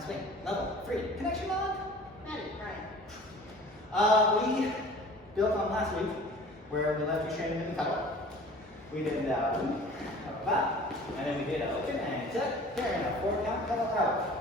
Uptown Swing, level 3. Connection log? Maddie, Brian. We built on last week where we left you training in the cuddle. We did boom, up, and then we did an open and tuck, here, and a 4 count cuddle out.